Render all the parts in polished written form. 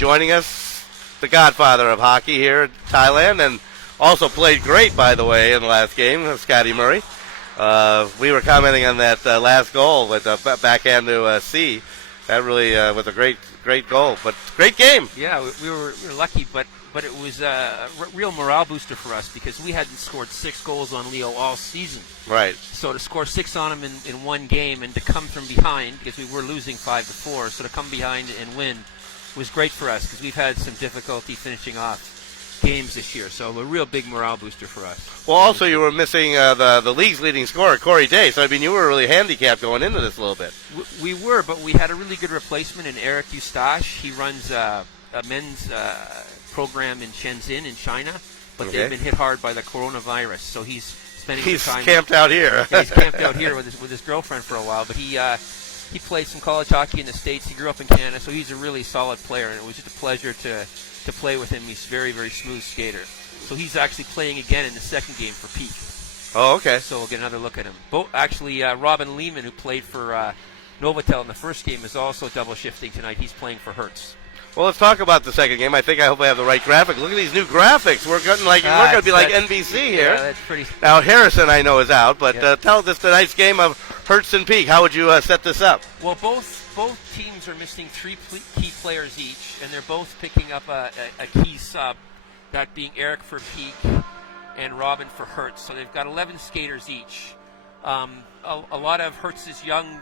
joining us, the godfather of hockey here in Thailand, and also played great, by the way, in the last game, Scotty Murray. We were commenting on that last goal with the backhand to C. That really was a great goal, but great game. Yeah, we were lucky, but it was a real morale booster for us because we hadn't scored 6 goals on Leo all season. Right. So to score 6 on him in one game and to come from behind, because we were losing 5-4, so to come behind and win was great for us because we've had some difficulty finishing off games this year. So a real big morale booster for us. Well, also you were missing the league's leading scorer, Corey Day. So, I mean, you were really handicapped going into this a little bit. We were, but we had a really good replacement in Eric Eustache. He runs a men's program in Shenzhen in China, but they've been hit hard by the coronavirus. So he's spending some time. He's camped out here. Yeah, he's camped out here with his girlfriend for a while, but he played some college hockey in the States. He grew up in Canada, so he's a really solid player, and it was just a pleasure to play with him. He's a very, very smooth skater. So he's actually playing again in the second game for Peak. Oh, okay. So we'll get another look at him. Actually, Robin Lehman, who played for Novotel in the first game, is also double shifting tonight. He's playing for Hertz. Well, let's talk about the second game. I hope I have the right graphic. Look at these new graphics. We're going to be like NBC here. Yeah, that's pretty. Now Harrison, I know, is out, but tell us tonight's game of Hertz and Peak. How would you set this up? Well, both teams are missing 3 key players each, and they're both picking up a key sub, that being Eric for Peak and Robin for Hertz. So they've got 11 skaters each. A lot of Hertz's young,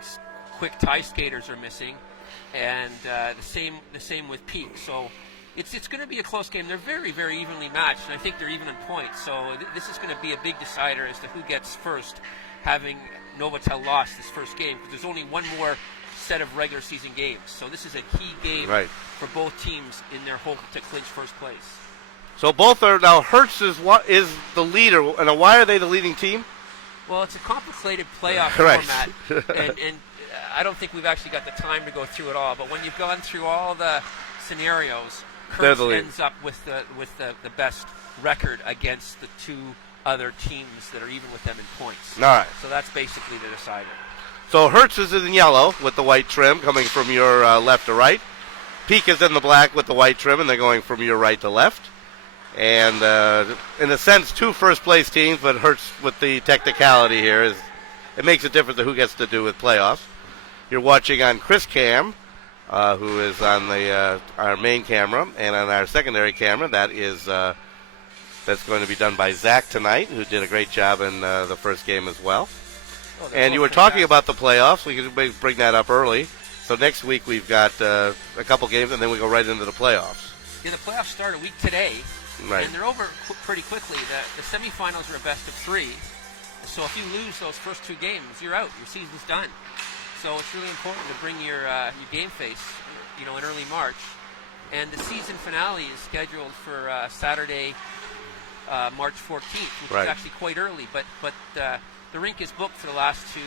quick tie skaters are missing, and the same with Peak. So it's going to be a close game. They're very, very evenly matched, and I think they're even in points. So this is going to be a big decider as to who gets first, having Novotel lost this first game, because there's only one more set of regular season games. So this is a key game for both teams in their hope to clinch first place. So both are now. Hertz is the leader, and why are they the leading team? Well, it's a complicated playoff format, and I don't think we've actually got the time to go through it all. But when you've gone through all the scenarios, Hertz ends up with the best record against the 2 other teams that are even with them in points. All right. So that's basically the decider. So Hertz is in yellow with the white trim coming from your left to right. Peak is in the black with the white trim, and they're going from your right to left. And in a sense, 2 first-place teams, but Hertz with the technicality here it makes a difference to who gets to do with playoffs. You're watching on Chris Cam, who is on our main camera, and on our secondary camera, that's going to be done by Zach tonight, who did a great job in the first game as well. Oh, and you were talking about the playoffs. We can bring that up early. So next week we've got a couple games, and then we go right into the playoffs. Yeah, the playoffs start a week today, right, and they're over pretty quickly. The semifinals are a best of 3. So if you lose those first 2 games, you're out. Your season's done. So it's really important to bring your game face, in early March. And the season finale is scheduled for Saturday, March 14th, which is actually quite early. But the rink is booked for the last 2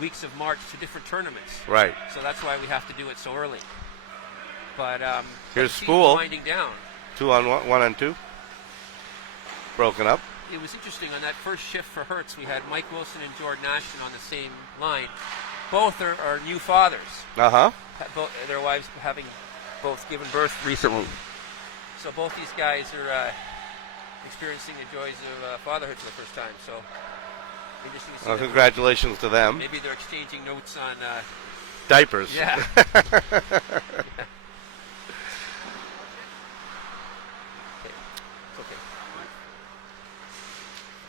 weeks of March to different tournaments. Right. So that's why we have to do it so early. But here's Spool. Winding down. 2 on 1 on 2. Broken up. It was interesting on that first shift for Hertz. We had Mike Wilson and Jordan Ashton on the same line. Both are new fathers. Their wives having both given birth recently. So both these guys are experiencing the joys of fatherhood for the first time. So interesting to see. Well, congratulations to them. Maybe they're exchanging notes on diapers. Yeah. Okay.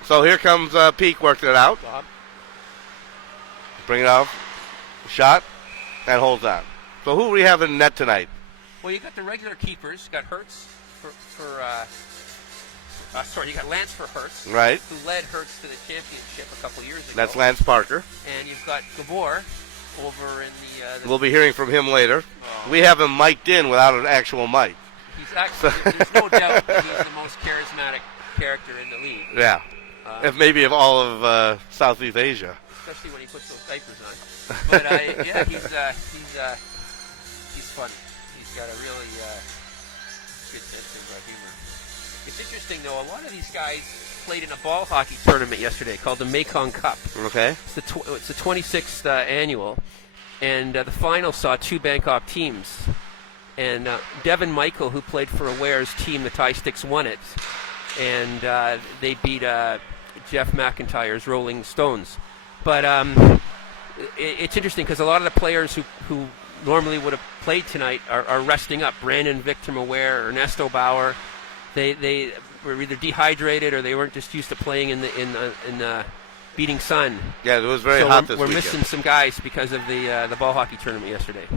So here comes Peak working it out. Bob. Bring it off. Shot. And holds on. So who do we have in net tonight? Well, you got the regular keepers. You got Hertz you got Lance for Hertz. Right. Who led Hertz to the championship a couple years ago. That's Lance Parker. And you've got Gabor over in the we'll be hearing from him later. We have him mic'd in without an actual mic. He's actually, there's no doubt that he's the most charismatic character in the league. Yeah. Maybe of all of Southeast Asia. Especially when he puts those diapers on. But yeah, he's funny. He's got a really good sense of humor. It's interesting, though, a lot of these guys played in a ball hockey tournament yesterday called the Mekong Cup. Okay. It's the 26th annual, and the final saw 2 Bangkok teams. And Devin Michael, who played for Aware's team, the Tie Sticks, won it. And they beat Jeff McIntyre's Rolling Stones. But it's interesting because a lot of the players who normally would have played tonight are resting up. Brandon Victor Aware, Ernesto Bauer, they were either dehydrated or they weren't just used to playing in the beating sun. Yeah, it was very hot this we're weekend. missing some guys because of the ball hockey tournament yesterday.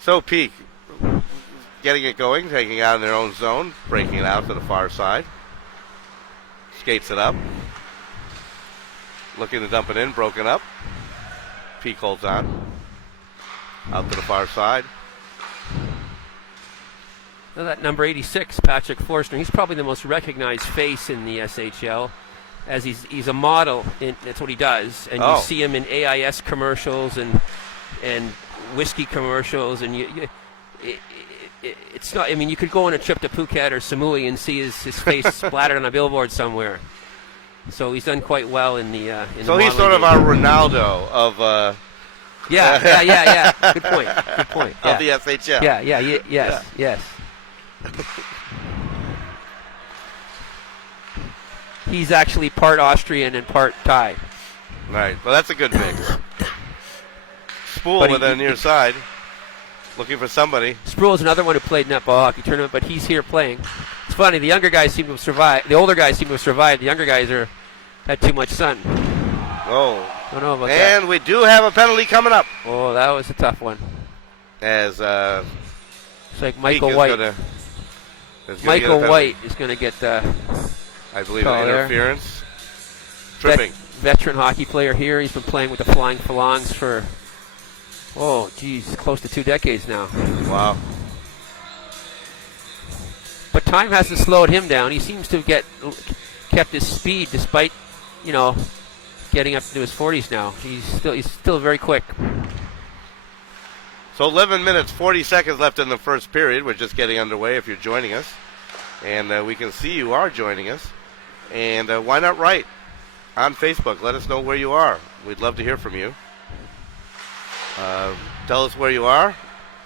So Peak getting it going, taking it out in their own zone, breaking it out to the far side. Skates it up. Looking to dump it in, broken up. Peak holds on. Out to the far side. Well, that number 86, Patrick Forstner, he's probably the most recognized face in the SHL, as he's a model. That's what he does, and you see him in AIS commercials and whiskey commercials, and it's not. I mean, you could go on a trip to Phuket or Samui and see his face splattered on a billboard somewhere. So he's done quite well in the. So he's sort of our Ronaldo of. Yeah. Good point. Of the SHL. Yes. He's actually part Austrian and part Thai. Right. Well, that's a good mix. Spool with the near side, looking for somebody. Sproul is another one who played in that ball hockey tournament, but he's here playing. It's funny. The younger guys seem to have survived. The older guys seem to have survived. The younger guys had too much sun. Oh. Don't know about that. And we do have a penalty coming up. Oh, that was a tough one. As it's like Michael White. Michael White is going to get the. I believe an interference. Tripping. Veteran hockey player here. He's been playing with the Flying Phalanx for, close to 2 decades now. Wow. But time hasn't slowed him down. He seems to have kept his speed despite, getting up into his 40s now. He's still very quick. So 11 minutes, 40 seconds left in the first period. We're just getting underway if you're joining us. And we can see you are joining us. And why not write on Facebook? Let us know where you are. We'd love to hear from you. Tell us where you are.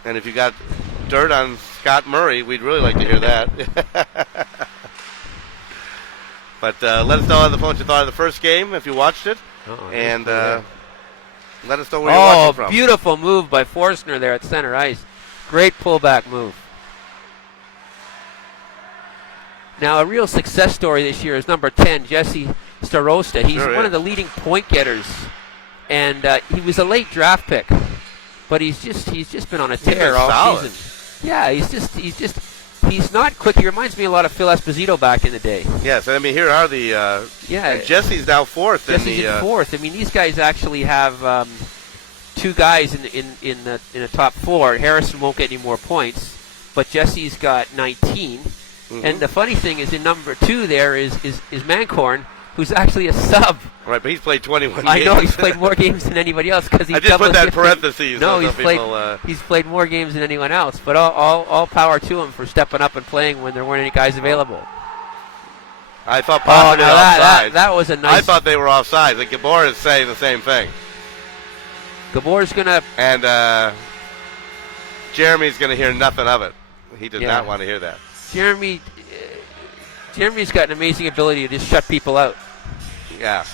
And if you got dirt on Scott Murray, we'd really like to hear that. But let us know on the phone what you thought of the first game if you watched it. And let us know where you're watching from. Beautiful move by Forstner there at center ice. Great pullback move. Now, a real success story this year is number 10, Jesse Starosta. He's one of the leading point getters, and he was a late draft pick, but he's just been on a tear all season. Yeah, he's not quick. He reminds me a lot of Phil Esposito back in the day. Yes, I mean here are the and Jesse's now fourth. Jesse's in fourth. I mean these guys actually have 2 guys in the top 4. Harrison won't get any more points, but Jesse's got 19. Mm-hmm. And the funny thing is, in number 2 there is Mancorn, who's actually a sub. Right, but he's played 21 games. I know he's played more games than anybody else because he's. I just put that in parentheses. No, he's played more games than anyone else. But all power to him for stepping up and playing when there weren't any guys available. I thought possibly offside. That was a nice. I thought they were offside. The Gabor is saying the same thing. Gabor's gonna. And Jeremy's gonna hear nothing of it. He did not want to hear that. Jeremy's got an amazing ability to just shut people out. Yeah,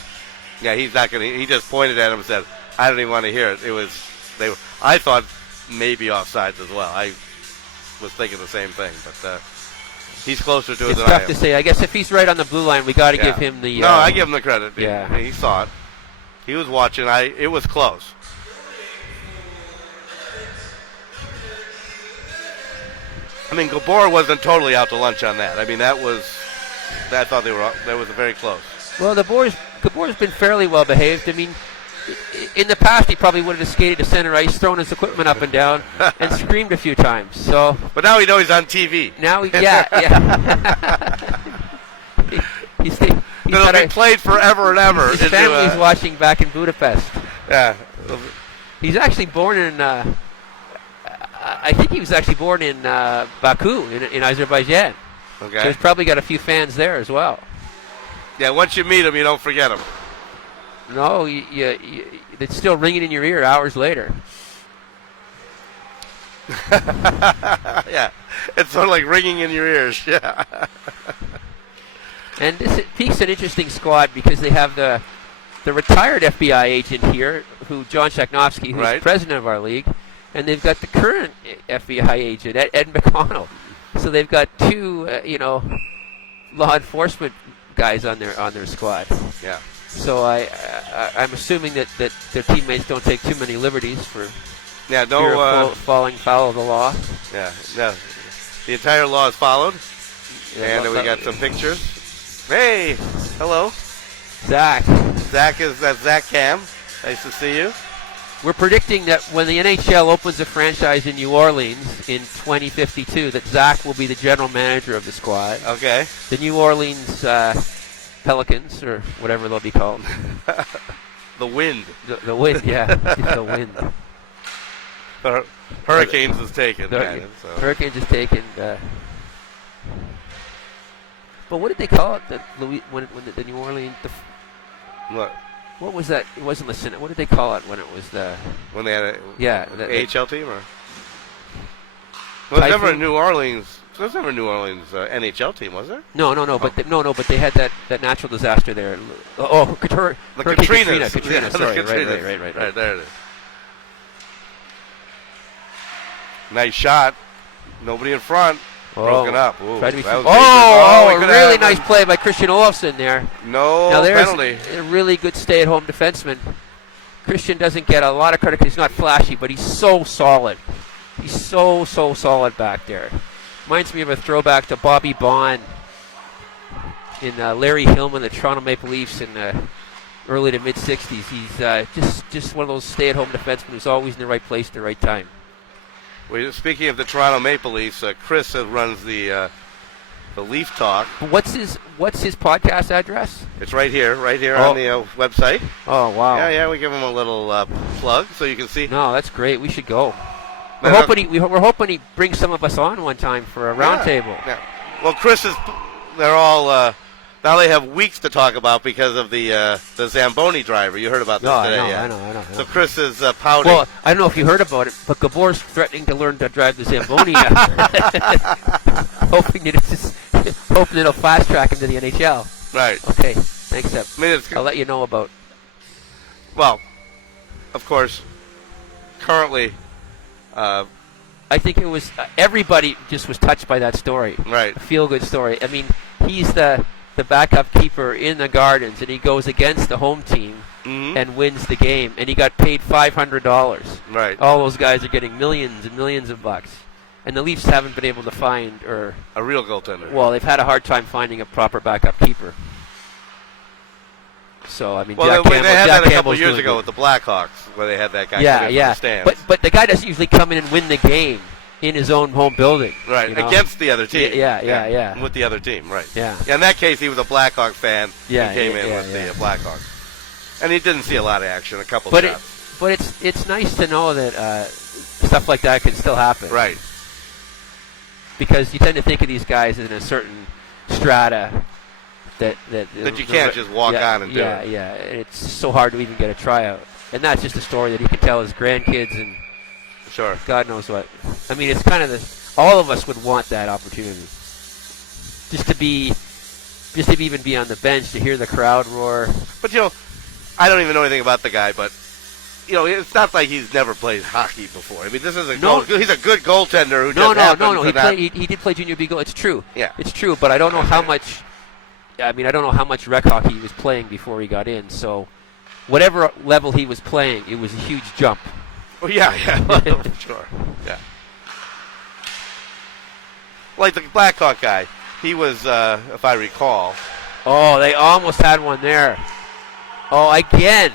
he's not going to. He just pointed at him and said, "I don't even want to hear it." I thought maybe offsides as well. I was thinking the same thing, but he's closer to it than I am. It's tough to say. I guess if he's right on the blue line, we got to give him the. No, I give him the credit. Yeah, he saw it. He was watching. It was close. I mean, Gabor wasn't totally out to lunch on that. I mean, I thought that was very close. Well, Gabor's been fairly well behaved. I mean, in the past, he probably would have skated to center ice, thrown his equipment up and down, and screamed a few times. So, but now we know he's on TV. Now, he's It'll be played forever and ever. His family's watching back in Budapest. Yeah. He's actually born in. I think he was actually born in Baku, in Azerbaijan. Okay. So he's probably got a few fans there as well. Yeah, once you meet him, you don't forget him. No, it's still ringing in your ear hours later. Yeah, it's sort of like ringing in your ears. Yeah. And Peak's an interesting squad because they have the retired FBI agent here, John Shaknovsky, who's Right. president of our league, and they've got the current FBI agent, Ed McConnell. So they've got two, law enforcement guys on their squad. Yeah. So I'm assuming that their teammates don't take too many liberties for Yeah. fear No. of falling foul of the law. Yeah. No. The entire law is followed, Yeah, and we got some pictures. Hey. Hello. Zach. That's Zach Cam. Nice to see you. We're predicting that when the NHL opens a franchise in New Orleans in 2052, that Zach will be the general manager of the squad. Okay. The New Orleans Pelicans, or whatever they'll be called. The Wind. The Wind, yeah. The Wind. The Hurricanes is taken. The kind of, so. Hurricanes is taken. But what did they call it? When the New Orleans... What was that? It wasn't the Senate. What did they call it when it was the... When they had a AHL team, or? Well, there's never a New Orleans. There's never a New Orleans NHL team, was there? No. But they had that natural disaster there. The Hurricane Katrinas. Katrina. Yeah, Sorry, the Katrinas. right. Right there it is. Nice shot. Nobody in front. Broken up. Ooh, Tried to be that was a dangerous. really nice play by Christian Olofsson there. No now there's penalty. a really good stay-at-home defenseman. Christian doesn't get a lot of credit because he's not flashy, but he's so solid. He's so solid back there. Reminds me of a throwback to Bobby Bond in Larry Hillman, the Toronto Maple Leafs in the early to mid-'60s. He's just one of those stay-at-home defensemen who's always in the right place at the right time. Well, speaking of the Toronto Maple Leafs, Chris runs the Leaf Talk. What's his podcast address? It's right here on the website. Oh, wow. Yeah, we give him a little plug so you can see. No, that's great. We should go. We're hoping he brings some of us on one time for a roundtable. Yeah. Well, they're all now they have weeks to talk about because of the Zamboni driver. You heard about this today, I know. So Chris is pouting. Well, I don't know if you heard about it, but Gabor's threatening to learn to drive the Zamboni now. hoping it'll fast track him to the NHL. Right. Okay. Thanks, Seb. I mean, I'll let you know about. Well, of course, currently. I think it was everybody just was touched by that story. Right. A feel-good story. I mean, he's the backup keeper in the Gardens, and he goes against the home team and wins the game, and he got paid $500. Right. All those guys are getting millions and millions of bucks, and the Leafs haven't been able to find a real goaltender. Well, they've had a hard time finding a proper backup keeper. So I mean, they had that a couple years ago with the Blackhawks, where they had that guy come in from the stands. But the guy doesn't usually come in and win the game in his own home building. Right, against the other team. Yeah. With the other team, right. Yeah. In that case, he was a Blackhawk fan. Yeah, he came in with the Blackhawks. And he didn't see a lot of action, a couple shots. But it's nice to know that stuff like that can still happen. Right. Because you tend to think of these guys in a certain strata that you can't just walk on and do it. Yeah. It's so hard to even get a tryout. And that's just a story that he can tell his grandkids and sure. God knows what. I mean, it's kind of all of us would want that opportunity. Just to even be on the bench, to hear the crowd roar. But, I don't even know anything about the guy, but, it's not like he's never played hockey before. I mean, this is he's a good goaltender who No. He did play junior B goal. It's true. Yeah. It's true, but I don't know how much. I mean, I don't know how much rec hockey he was playing before he got in. So, whatever level he was playing, it was a huge jump. Oh, yeah. Sure. Yeah. Like the Blackhawk guy, he was, if I recall. Oh, they almost had one there. Oh, again.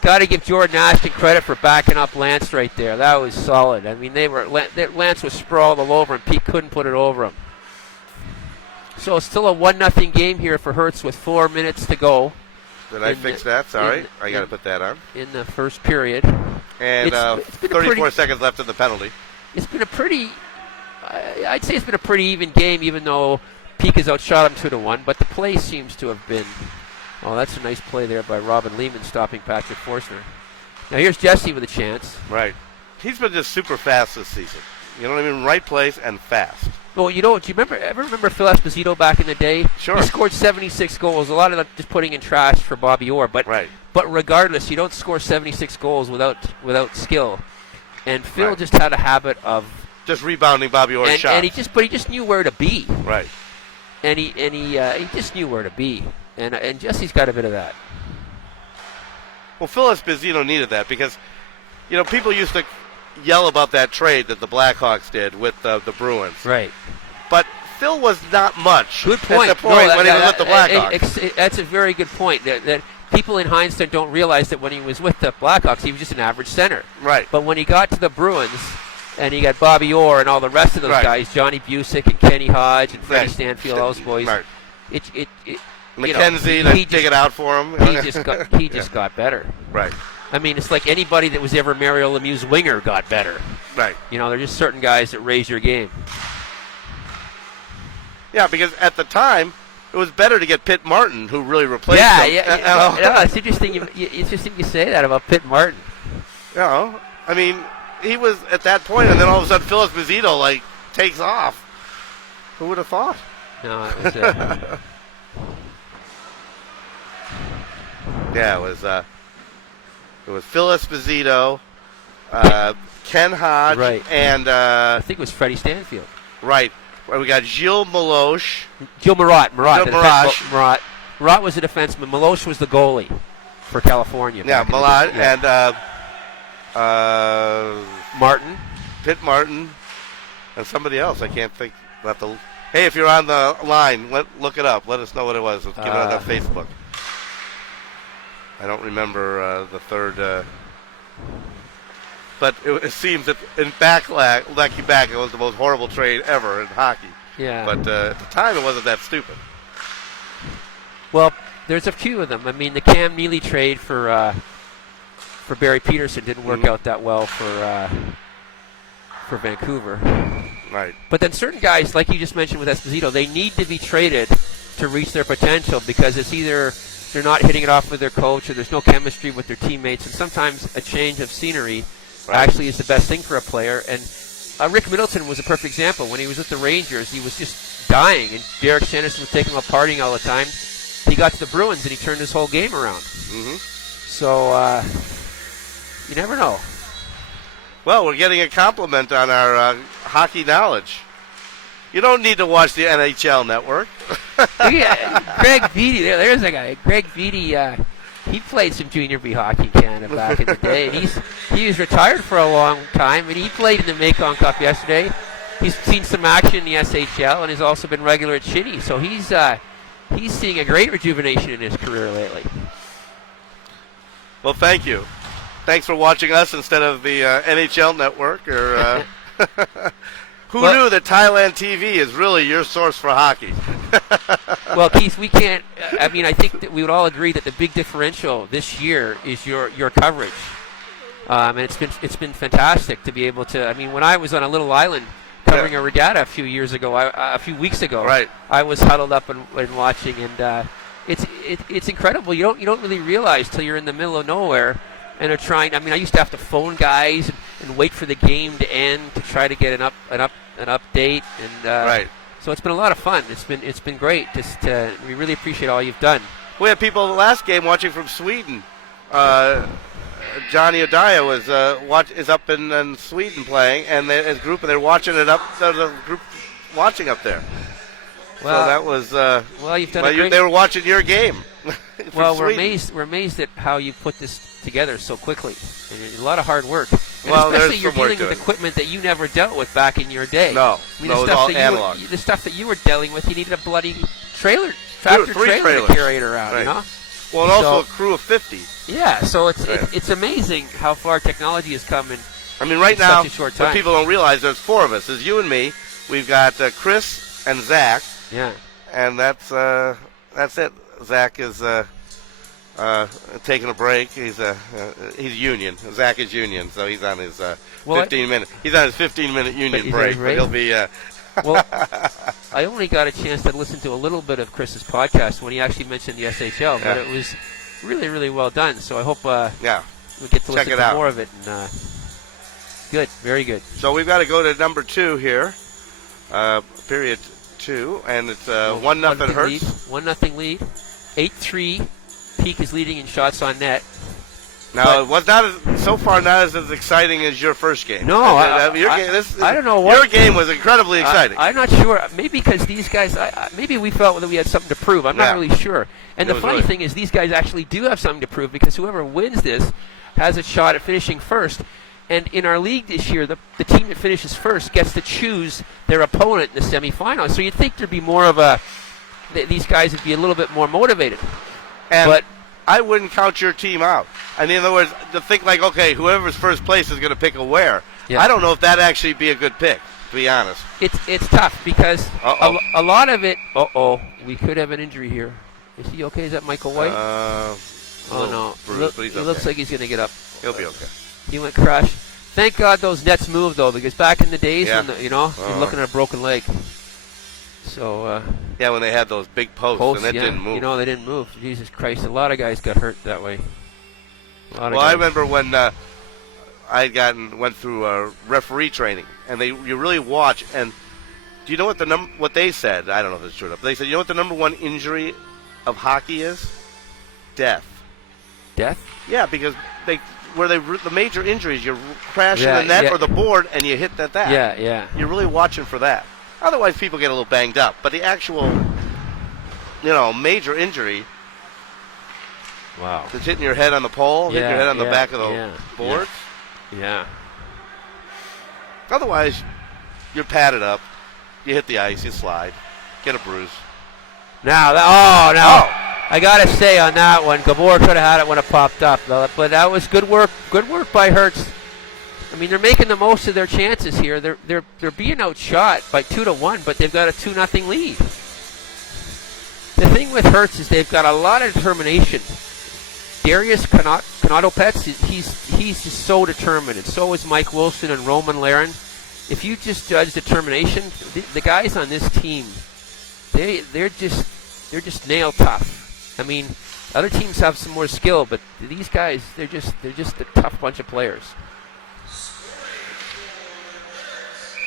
Got to give Jordan Ashton credit for backing up Lance right there. That was solid. I mean, Lance was sprawled all over him. Pete couldn't put it over him. So it's still a 1-0 game here for Hertz with 4 minutes to go. Did I fix that? Sorry. I got to put that on. In the first period. And it's 34 seconds left in the penalty. It's been a pretty, I'd say it's been a pretty even game, even though Peak has outshot him 2-1. But the play seems to have been, that's a nice play there by Robin Lehman stopping Patrick Forstner. Now here's Jesse with a chance. Right. He's been just super fast this season. You know what I mean? Right place and fast. Well, do you remember Phil Esposito back in the day? Sure. He scored 76 goals. A lot of that just putting in trash for Bobby Orr. But regardless, you don't score 76 goals without skill. And Phil just had a habit of just rebounding Bobby Orr's shots. And he just knew where to be. Right. And he just knew where to be. And Jesse's got a bit of that. Well, Phil Esposito needed that because, people used to yell about that trade that the Blackhawks did with the Bruins. Right. But Phil was not much. Good point. At the point when he was with the Blackhawks. That's a very good point. That people in hindsight don't realize that when he was with the Blackhawks, he was just an average center. Right. But when he got to the Bruins, and he got Bobby Orr and all the rest of those guys, Johnny Busick and Kenny Hodge and Freddie Stanfield, those boys. Right. McKenzie to dig it out for him. He just got better. Right. I mean, it's like anybody that was ever Mario Lemieux's winger got better. Right. There's just certain guys that raise your game. Yeah, because at the time, it was better to get Pitt Martin, who really replaced him. Yeah, it's interesting. Interesting you say that about Pitt Martin. I mean, he was at that point, and then all of a sudden, Phil Esposito takes off. Who would have thought? No, it was. It was Phil Esposito, Ken Hodge, and I think it was Freddie Stanfield. Right. We got Gilles Meloche. Gilles Marat. Marat was a defenseman. Meloche was the goalie for California. Yeah, Marat and Martin. Pitt Martin, and somebody else. I can't think. Hey, if you're on the line, look it up. Let us know what it was. Let's get it on Facebook. I don't remember the third. But it seems that in looking back, it was the most horrible trade ever in hockey. Yeah. But at the time, it wasn't that stupid. Well, there's a few of them. I mean, the Cam Neely trade for Barry Peterson didn't work out that well for Vancouver. Right. But then certain guys, like you just mentioned with Esposito, they need to be traded to reach their potential because it's either they're not hitting it off with their coach or there's no chemistry with their teammates, and sometimes a change of scenery actually is the best thing for a player. And Rick Middleton was a perfect example. When he was with the Rangers, he was just dying, and Derek Sanderson was taking him out partying all the time. He got to the Bruins, and he turned his whole game around. Mm-hmm. So you never know. Well, we're getting a compliment on our hockey knowledge. You don't need to watch the NHL Network. Greg Beatty, there's a guy. Greg Beatty, he played some junior B hockey in Canada back in the day. And he was retired for a long time, and he played in the Mekong Cup yesterday. He's seen some action in the SHL, and has also been regular at Shinny. So he's seeing a great rejuvenation in his career lately. Well, thank you. Thanks for watching us instead of the NHL Network. Or who knew that Thailand TV is really your source for hockey? Well, Keith, we can't. I mean, I think that we would all agree that the big differential this year is your coverage, and it's been fantastic to be able to. I mean, when I was on a little island covering a regatta a few weeks ago, right. I was huddled up and watching, and it's incredible. You don't really realize till you're in the middle of nowhere. And they're trying. I mean, I used to have to phone guys and wait for the game to end to try to get an update. And right. So it's been a lot of fun. It's been great. We really appreciate all you've done. We had people in the last game watching from Sweden. Johnny Odaya is up in Sweden playing, and his group, and they're watching it up. There's a group watching up there. Well, so that was. You've done they were watching your game. Well, we're amazed at how you put this together so quickly. And a lot of hard work. And well, especially you're some work dealing with equipment that you never dealt with back in your day. No, I mean, it was all analog. The stuff that you were dealing with, you needed a bloody trailer to carry it around. Right. You know. Well, and also a crew of 50. Yeah, so it's amazing how far technology has come in. I mean, right now, such a short time. what people don't realize, there's four of us. There's you and me. We've got Chris and Zach. Yeah. And that's it. Zach is taking a break. He's union. Zach is union, so he's on his 15-minute. He's on his 15-minute union break. But he'll be. Well, I only got a chance to listen to a little bit of Chris's podcast when he actually mentioned the SHL, but it was really, really well done. So I hope we get to listen to more of it. And Good. Very good. So we've got to go to number 2 here, period 2, and it's 1-0 Hertz. 1-0 lead. 8-3. Peak is leading in shots on net. Now, it was so far not as exciting as your first game. No, I don't know what. Your game was incredibly exciting. I'm not sure. Maybe because these guys, maybe we felt that we had something to prove. I'm not really sure. And the funny thing is, these guys actually do have something to prove because whoever wins this has a shot at finishing first. And in our league this year, the team that finishes first gets to choose their opponent in the semifinal. So you'd think there'd be more of these guys would be a little bit more motivated. But I wouldn't count your team out. I mean, in other words, to think like, okay, whoever's first place is going to pick a where. Yeah. I don't know if that'd actually be a good pick, to be honest. It's tough because a lot of it. We could have an injury here. Is he okay? Is that Michael White? No. Bruce, but he looks like he's going to get up. He'll be okay. He went crash. Thank God those nets moved though, because back in the days, when you're looking at a broken leg. So. When they had those big posts and it didn't move. They didn't move. Jesus Christ, a lot of guys got hurt that way. I remember when I went through referee training, and you really watch. And do you know what they said? I don't know if it's true enough. They said, you know what the number one injury of hockey is? Death. Death? Yeah, because the major injuries, you crash in the net or the board, and you hit that. Yeah. You're really watching for that. Otherwise, people get a little banged up. But the actual, major injury. Wow. It's hitting your head on the pole, hitting your head on the back of the boards. Yeah. Otherwise, you're padded up. You hit the ice, you slide, get a bruise. I got to say on that one, Gabor could have had it when it popped up. But that was good work. Good work by Hertz. I mean, they're making the most of their chances here. They're being outshot by 2-1, but they've got a 2-0 lead. The thing with Hertz is they've got a lot of determination. Darius Konatopets, he's just so determined, and so is Mike Wilson and Roman Laren. If you just judge determination, the guys on this team, they're just nail tough. I mean, other teams have some more skill, but these guys, they're just a tough bunch of players.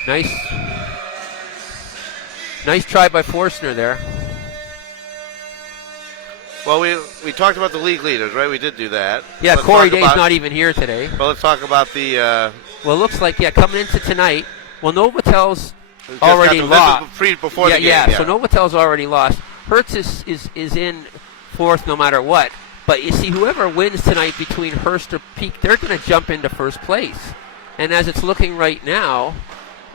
Nice try by Forstner there. Well, we talked about the league leaders, right? We did do that. Yeah, Corey Day's not even here today. Well, let's talk about the... Well, it looks like, coming into tonight, Novatel's already lost. Before the game. So Novatel's already lost. Hertz is in fourth no matter what. But you see, whoever wins tonight between Hearst or Peak, they're going to jump into first place. And as it's looking right now,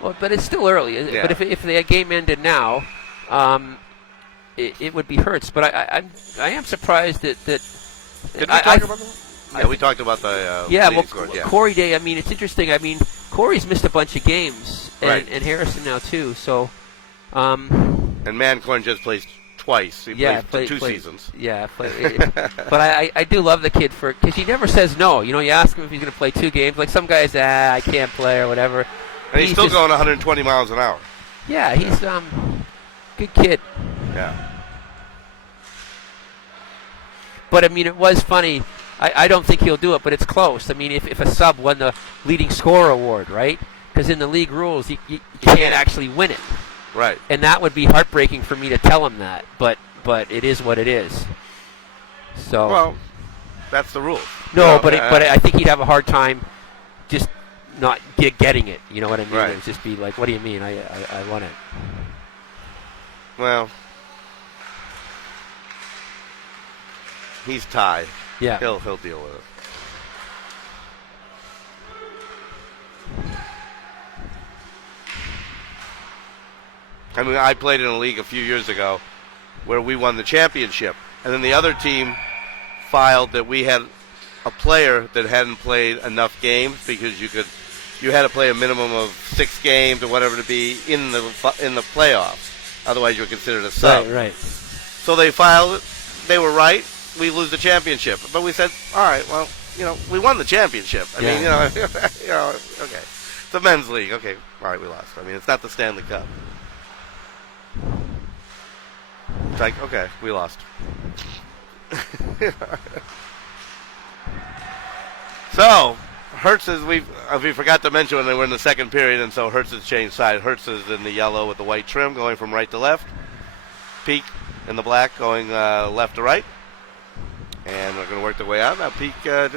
but it's still early. Yeah. But if the game ended now... It would be Hertz, but I am surprised that. Did we talk about that? Yeah, we talked about the. Scores, Corey Day. I mean, it's interesting. I mean, Corey's missed a bunch of games, and Harrison now too. So. And Mancorn just plays twice. He played 2 seasons. Yeah, but I do love the kid because he never says no. You ask him if he's going to play 2 games. Like some guys, I can't play or whatever. And he's still going 120 miles an hour. Yeah, he's good kid. Yeah. But, I mean, it was funny. I don't think he'll do it, but it's close. I mean, if a sub won the leading scorer award, right? Because in the league rules, you can't actually win it. Right. And that would be heartbreaking for me to tell him that. But it is what it is. So. Well, that's the rule. No, but I think he'd have a hard time just not getting it. You know what I mean? Right. It'd just be like, what do you mean? I won it. Well. He's tied. Yeah. He'll deal with it. I mean, I played in a league a few years ago where we won the championship, and then the other team filed that we had a player that hadn't played enough games because you had to play a minimum of 6 games or whatever to be in the playoffs. Otherwise, you're considered a sub. Right. So they filed it. They were right. We lose the championship. But we said, all right, well, we won the championship. I mean, okay. It's a men's league. Okay, all right, we lost. I mean, it's not the Stanley Cup. It's like, okay, we lost. So, Hertz is, we forgot to mention when they were in the second period, and so Hertz has changed side. Hertz is in the yellow with the white trim going from right to left. Peak in the black going left to right. And we're going to work the way out. Now Peak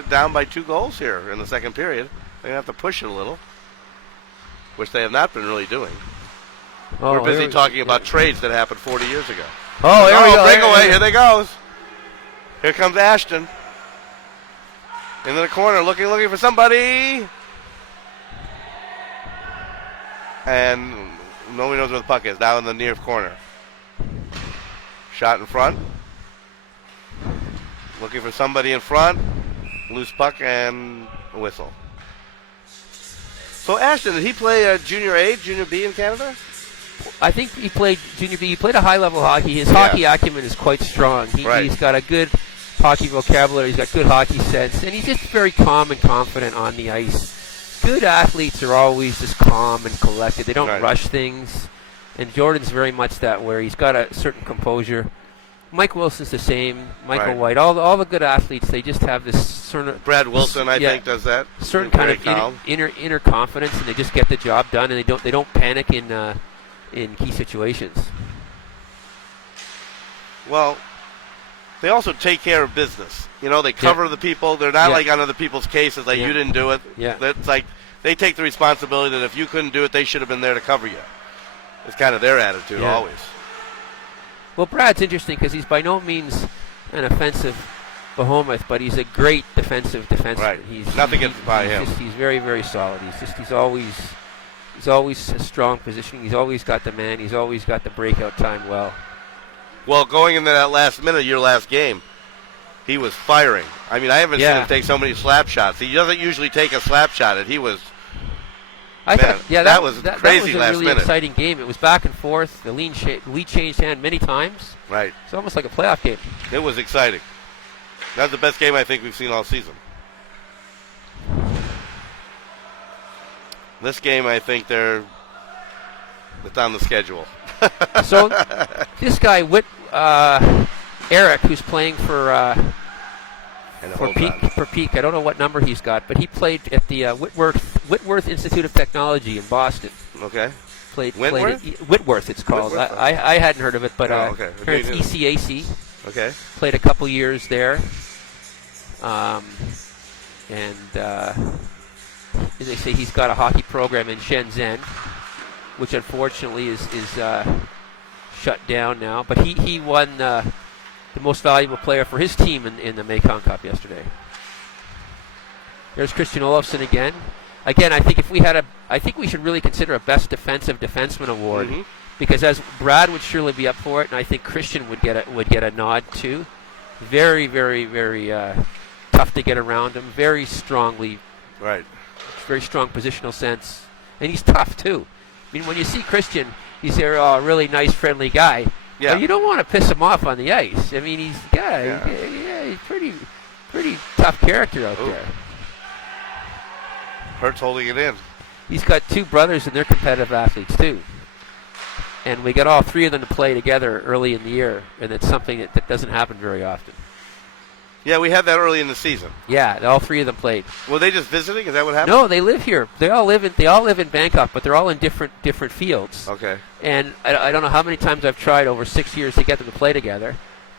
down by 2 goals here in the second period. They're going to have to push it a little, which they have not been really doing. Oh, we're busy talking about trades that happened 40 years ago. Oh, there we go. Breakaway. Here they goes. Here comes Ashton. Into the corner, looking for somebody. And nobody knows where the puck is. Down in the near corner. Shot in front. Looking for somebody in front. Loose puck and a whistle. So Ashton, did he play Junior A, Junior B in Canada? I think he played Junior B. He played a high-level hockey. His hockey acumen is quite strong. He's got a good hockey vocabulary. He's got good hockey sense. And he's just very calm and confident on the ice. Good athletes are always just calm and collected. They don't rush things. And Jordan's very much that way. He's got a certain composure. Mike Wilson's the same. Michael White. All the good athletes, they just have this sort of... Brad Wilson, I think, does that. Certain kind of inner confidence, and they just get the job done, and they don't panic in key situations. Well, they also take care of business. You know, they cover the people. They're not like on other people's cases, like you didn't do it. Yeah. It's like they take the responsibility that if you couldn't do it, they should have been there to cover you. It's kind of their attitude always. Well, Brad's interesting because he's by no means an offensive behemoth, but he's a great defensive defenseman. Right. Nothing gets by him. He's very, very solid. He's always a strong positioning. He's always got the man. He's always got the breakout time well. Well, going into that last minute of your last game, he was firing. I mean, I haven't seen him take so many slap shots. He doesn't usually take a slap shot, and he was... that was crazy last minute. That was a really exciting game. It was back and forth. The lead changed hand many times. Right. It's almost like a playoff game. It was exciting. That was the best game I think we've seen all season. This game, I think it's on the schedule. So this guy, Eric, who's playing for Peak, I don't know what number he's got, but he played at the Whitworth Institute of Technology in Boston. Okay. Played Whitworth, it's called. I hadn't heard of it, but it's ECAC. Okay. Played a couple years there. And as they say, he's got a hockey program in Shenzhen, which unfortunately is shut down now. But he won the most valuable player for his team in the Mekong Cup yesterday. There's Christian Olofsson again. Again, I think we should really consider a best defensive defenseman award, because as Brad would surely be up for it, and I think Christian would get a nod too. Very, very, very tough to get around him. Very strongly, very strong positional sense, and he's tough too. I mean, when you see Christian, he's a really nice, friendly guy. Yeah. But you don't want to piss him off on the ice. I mean, he's pretty tough character out there. Hertz holding it in. He's got 2 brothers, and they're competitive athletes too. And we got all 3 of them to play together early in the year, and it's something that doesn't happen very often. Yeah, we had that early in the season. Yeah, all 3 of them played. Were they just visiting? Is that what happened? No, they live here. They all live in Bangkok, but they're all in different fields. Okay. And I don't know how many times I've tried over 6 years to get them to play together,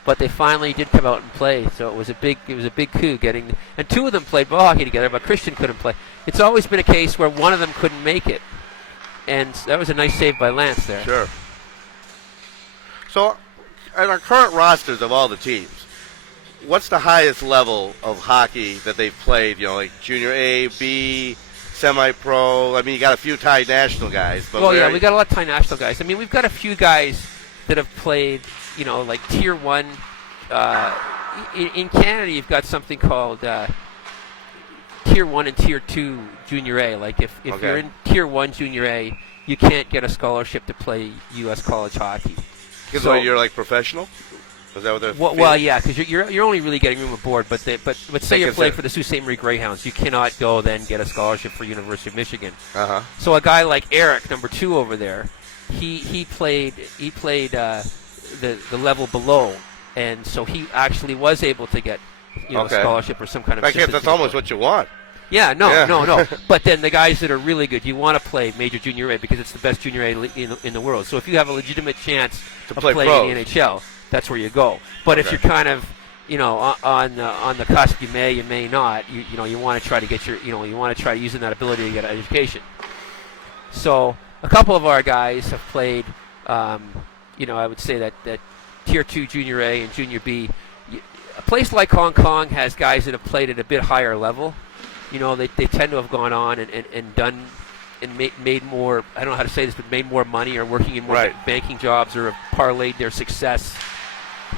but they finally did come out and play. So it was a big coup getting. And 2 of them played ball hockey together, but Christian couldn't play. It's always been a case where one of them couldn't make it, and that was a nice save by Lance there. Sure. So, at our current rosters of all the teams, what's the highest level of hockey that they've played? You know, like Junior A, B, semi-pro. I mean, you got a few Thai national guys. But we got a lot of Thai national guys. I mean, we've got a few guys that have played, you know, like Tier 1. In Canada, you've got something called Tier 1 and Tier 2 Junior A. Like, if you're in Tier 1 Junior A, you can't get a scholarship to play U.S. college hockey. Because you're like professional? Is that what they're well, yeah, because you're only really getting room aboard. But say you're playing for the Sault Ste. Marie Greyhounds, you cannot go then get a scholarship for University of Michigan. So a guy like Eric, number 2 over there, he played the level below, and so he actually was able to get a scholarship or some kind of. I guess that's almost what you want. Yeah, no. But then the guys that are really good, you want to play Major Junior A because it's the best Junior A in the world. So if you have a legitimate chance of playing in the NHL, that's where you go. But if you're kind of on the cusp, you may not. You want to try to get you want to try using that ability to get an education. So a couple of our guys have played. I would say that Tier 2 Junior A and Junior B. A place like Hong Kong has guys that have played at a bit higher level. They tend to have gone on and done and made more. I don't know how to say this, but made more money or working in more banking jobs or have parlayed their success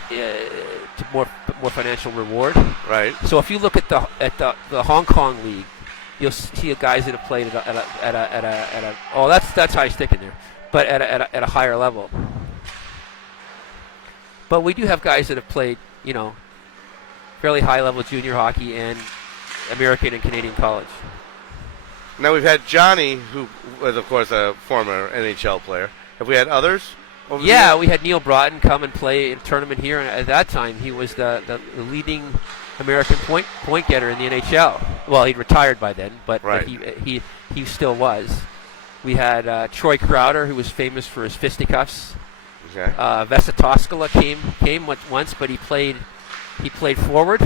to more financial reward. Right. So if you look at the Hong Kong league, you'll see guys that have played at a that's high stick in there, but at a higher level. But we do have guys that have played fairly high level junior hockey and American and Canadian college. Now we've had Johnny, who was of course a former NHL player. Have we had others? Yeah, we had Neil Broughton come and play in a tournament here, and at that time he was the leading American point getter in the NHL. Well, he'd retired by then, but he still was. We had Troy Crowder, who was famous for his fisticuffs. Okay. Vesa Toskala came once, but he played forward.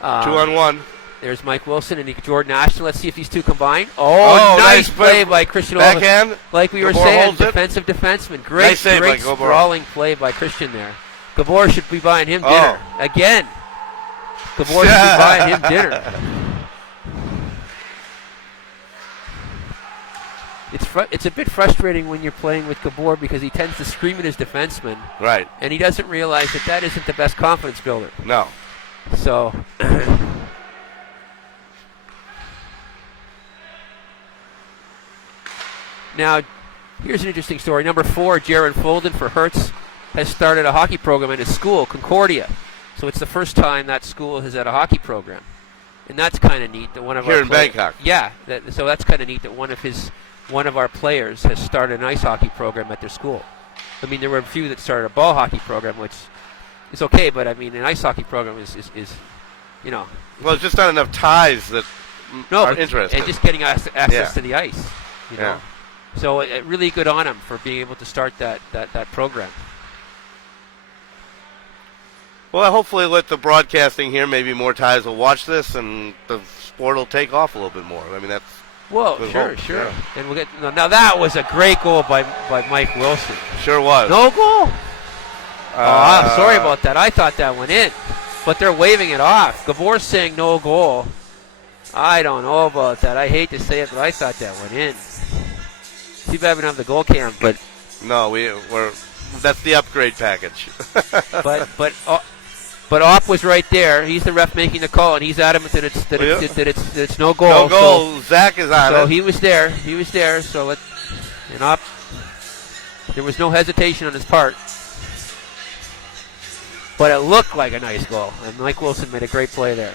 2-on-1. There's Mike Wilson and Jordan Ashton. Let's see if these two combine. Oh, nice play by Christian. Backhand. Like we were saying, defensive defenseman. Great sprawling play by Christian there. Gabor should be buying him dinner. Again. Gabor should be buying him dinner. It's a bit frustrating when you're playing with Gabor because he tends to scream at his defenseman. Right. And he doesn't realize that isn't the best confidence builder. No. So... Now, here's an interesting story. Number 4, Jaron Folden for Hertz, has started a hockey program at his school, Concordia. So it's the first time that school has had a hockey program. And that's kind of neat that one of here in Bangkok. Yeah, so that's kind of neat that one of our players has started an ice hockey program at their school. I mean, there were a few that started a ball hockey program, which is okay, but I mean, an ice hockey program is Well, there's just not enough ties that are interested. And just getting access to the ice, Yeah. So really good on him for being able to start that program. Well, hopefully let the broadcasting here, maybe more ties will watch this and the sport will take off a little bit more. I mean, that's... Well, sure. Yeah. And we'll get... Now, that was a great goal by Mike Wilson. Sure was. No goal? I'm sorry about that. I thought that went in. But they're waving it off. Gabor's saying no goal. I don't know about that. I hate to say it, but I thought that went in. Too bad we don't have the goal cam, but... No, we're that's the upgrade package. But Opp was right there. He's the ref making the call, and he's adamant that it's no goal. No goal. So, Zach is on it. So he was there. So and Opp, there was no hesitation on his part. But it looked like a nice goal, and Mike Wilson made a great play there.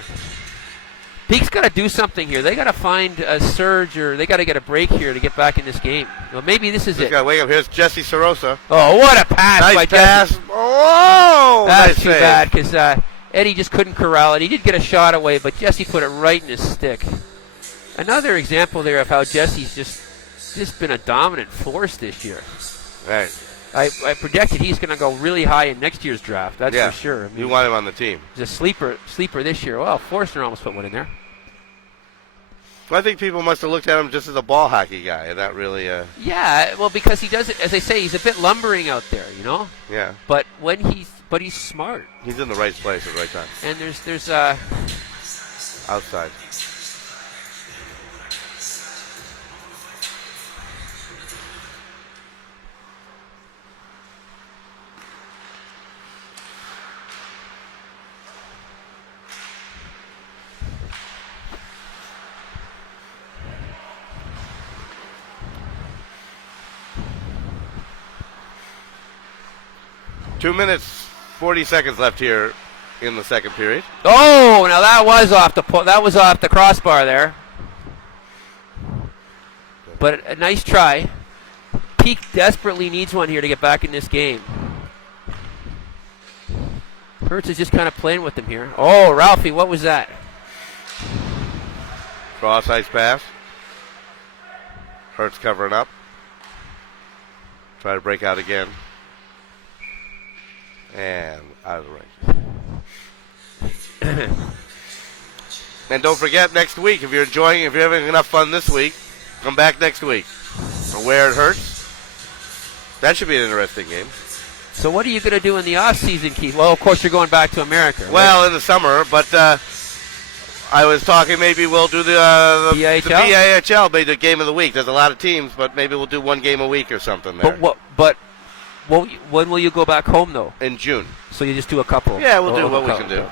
Peak's got to do something here. They got to find a surge, or they got to get a break here to get back in this game. Well, maybe this is it. Got to wake up. Here's Jesse Sorosa. Oh, what a pass by Jesse! Oh, that's nice too bad because Eddie just couldn't corral it. He did get a shot away, but Jesse put it right in his stick. Another example there of how Jesse's just been a dominant force this year. Right. I projected he's going to go really high in next year's draft. That's for sure. I mean, you want him on the team. He's a sleeper this year. Well, Forster almost put one in there. Well, I think people must have looked at him just as a ball hockey guy, and not really. Yeah, well, because he does it, as they say, he's a bit lumbering out there, Yeah. But he's smart. He's in the right place at the right time. And there's outside. Two minutes, 40 seconds left here in the second period. Oh, now that was off the crossbar there. But a nice try. Peak desperately needs one here to get back in this game. Hertz is just kind of playing with them here. Oh, Ralphie, what was that? Cross ice pass. Hertz covering up. Try to break out again. And out of the range. And don't forget, next week, if you're having enough fun this week, come back next week. Where it hurts. That should be an interesting game. So what are you going to do in the off season, Keith? Well, of course you're going back to America. Right? Well, in the summer, but I was talking maybe we'll do the BAHL, maybe the game of the week. There's a lot of teams, but maybe we'll do one game a week or something there. But when will you go back home, though? In June. So you just do a couple? Yeah, we'll do what we can do.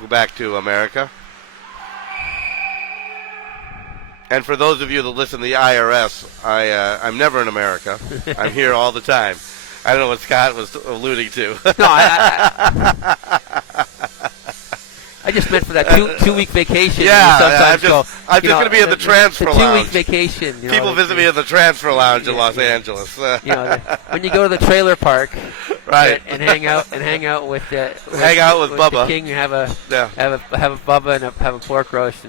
Go back to America. And for those of you that listen to the IRS, I'm never in America. I'm here all the time. I don't know what Scott was alluding to. No, I just meant for that two-week vacation. Yeah, I'm just going to be in the transfer lounge. 2-week vacation. People visit me in the transfer lounge in Los Angeles. When you go to the trailer park, right, and hang out with Bubba the King, and have a Bubba and have a pork roast.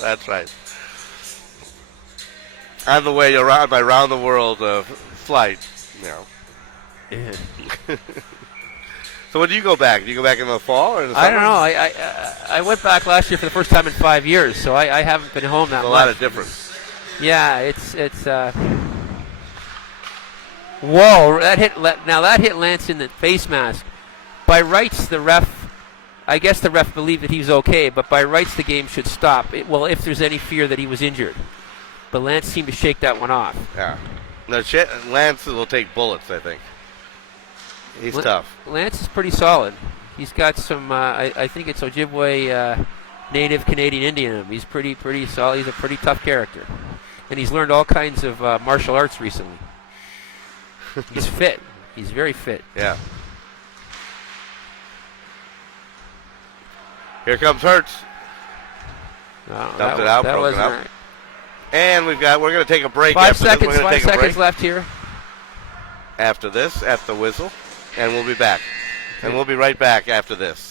That's right. On the way around my round the world flight, Yeah. So when do you go back? Do you go back in the fall or in the summer? I don't know. I went back last year for the first time in 5 years, so I haven't been home that much. A lot of difference. Yeah, it's. Whoa! That hit Lance in the face mask. By rights, the ref. I guess the ref believed that he was okay, but by rights, the game should stop. If there's any fear that he was injured, but Lance seemed to shake that one off. Yeah. No, Lance will take bullets, I think. He's tough. Lance is pretty solid. He's got some, I think it's Ojibwe native Canadian Indian in him. He's pretty solid. He's a pretty tough character. And he's learned all kinds of martial arts recently. He's fit. He's very fit. Yeah. Here comes Hertz. Dumped it out, broken up. Right. And we're going to take a break. 5 seconds. 5 seconds left here. After this, at the whistle, and we'll be back. And we'll be right back after this.